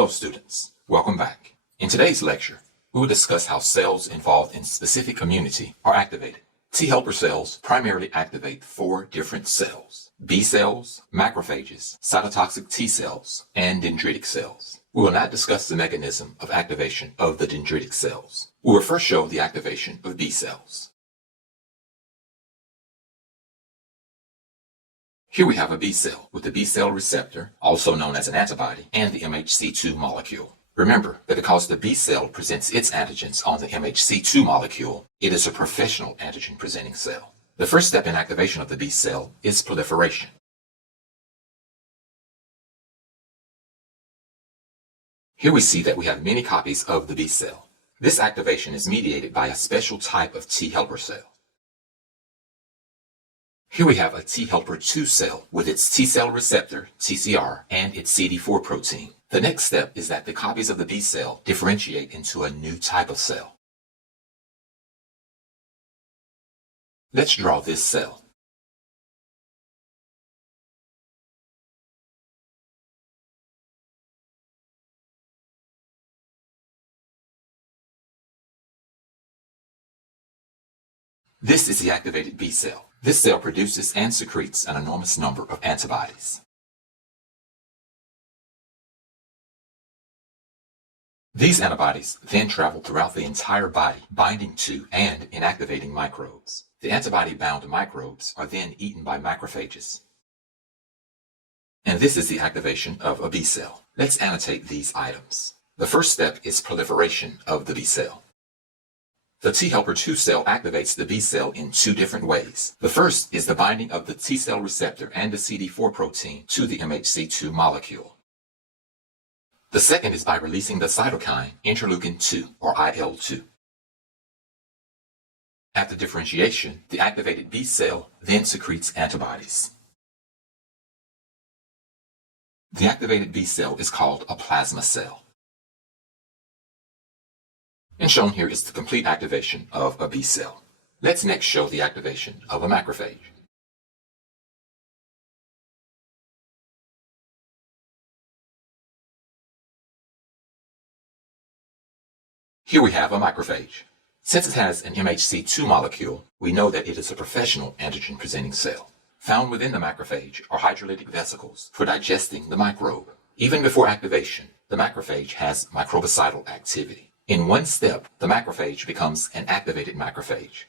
Hello students, welcome back. In today's lecture, we will discuss how cells involved in specific community are activated. T helper cells primarily activate 4 different cells: B cells, macrophages, cytotoxic T cells, and dendritic cells. We will not discuss the mechanism of activation of the dendritic cells. We will first show the activation of B cells. Here we have a B cell with the B cell receptor, also known as an antibody, and the MHC2 molecule. Remember that because the B cell presents its antigens on the MHC2 molecule, it is a professional antigen-presenting cell. The first step in activation of the B cell is proliferation. Here we see that we have many copies of the B cell. This activation is mediated by a special type of T helper cell. Here we have a T helper 2 cell with its T cell receptor, TCR, and its CD4 protein. The next step is that the copies of the B cell differentiate into a new type of cell. Let's draw this cell. This is the activated B cell. This cell produces and secretes an enormous number of antibodies. These antibodies then travel throughout the entire body, binding to and inactivating microbes. The antibody-bound microbes are then eaten by macrophages. And this is the activation of a B cell. Let's annotate these items. The first step is proliferation of the B cell. The T helper 2 cell activates the B cell in 2 different ways. The first is the binding of the T cell receptor and the CD4 protein to the MHC2 molecule. The second is by releasing the cytokine interleukin-2, or IL-2. After differentiation, the activated B cell then secretes antibodies. The activated B cell is called a plasma cell. And shown here is the complete activation of a B cell. Let's next show the activation of a macrophage. Here we have a macrophage. Since it has an MHC2 molecule, we know that it is a professional antigen-presenting cell. Found within the macrophage are hydrolytic vesicles for digesting the microbe. Even before activation, the macrophage has microbicidal activity. In one step, the macrophage becomes an activated macrophage.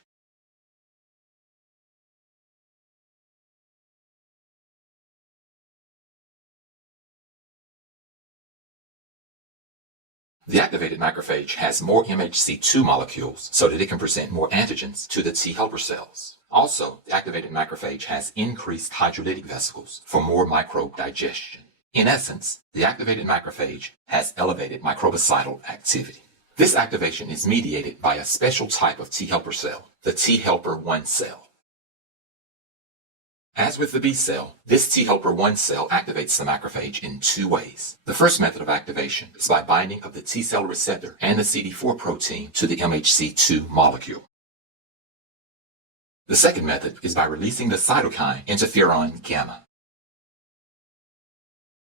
The activated macrophage has more MHC2 molecules so that it can present more antigens to the T helper cells. Also, the activated macrophage has increased hydrolytic vesicles for more microbe digestion. In essence, the activated macrophage has elevated microbicidal activity. This activation is mediated by a special type of T helper cell, the T helper 1 cell. As with the B cell, this T helper 1 cell activates the macrophage in 2 ways. The first method of activation is by binding of the T cell receptor and the CD4 protein to the MHC2 molecule. The second method is by releasing the cytokine interferon gamma.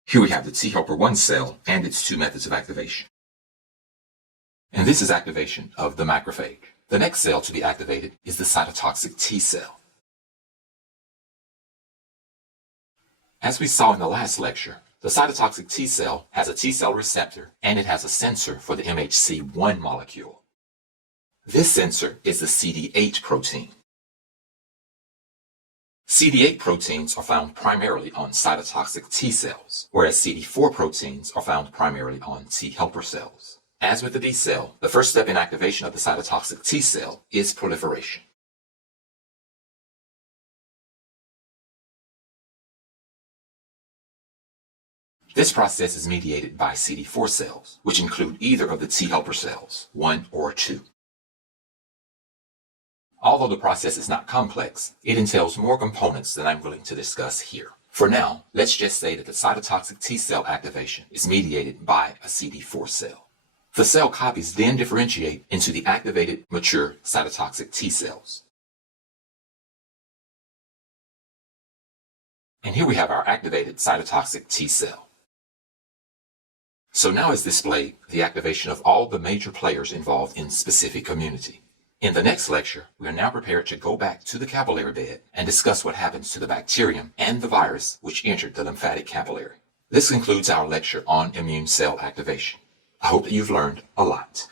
Here we have the T helper 1 cell and its 2 methods of activation. And this is activation of the macrophage. The next cell to be activated is the cytotoxic T cell. As we saw in the last lecture, the cytotoxic T cell has a T cell receptor and it has a sensor for the MHC1 molecule. This sensor is the CD8 protein. CD8 proteins are found primarily on cytotoxic T cells, whereas CD4 proteins are found primarily on T helper cells. As with the B cell, the first step in activation of the cytotoxic T cell is proliferation. This process is mediated by CD4 cells, which include either of the T helper cells, 1 or 2. Although the process is not complex, it entails more components than I'm willing to discuss here. For now, let's just say that the cytotoxic T cell activation is mediated by a CD4 cell. The cell copies then differentiate into the activated mature cytotoxic T cells. And here we have our activated cytotoxic T cell. So now is displayed the activation of all the major players involved in specific community. In the next lecture, we are now prepared to go back to the capillary bed and discuss what happens to the bacterium and the virus which entered the lymphatic capillary. This concludes our lecture on immune cell activation. I hope that you've learned a lot.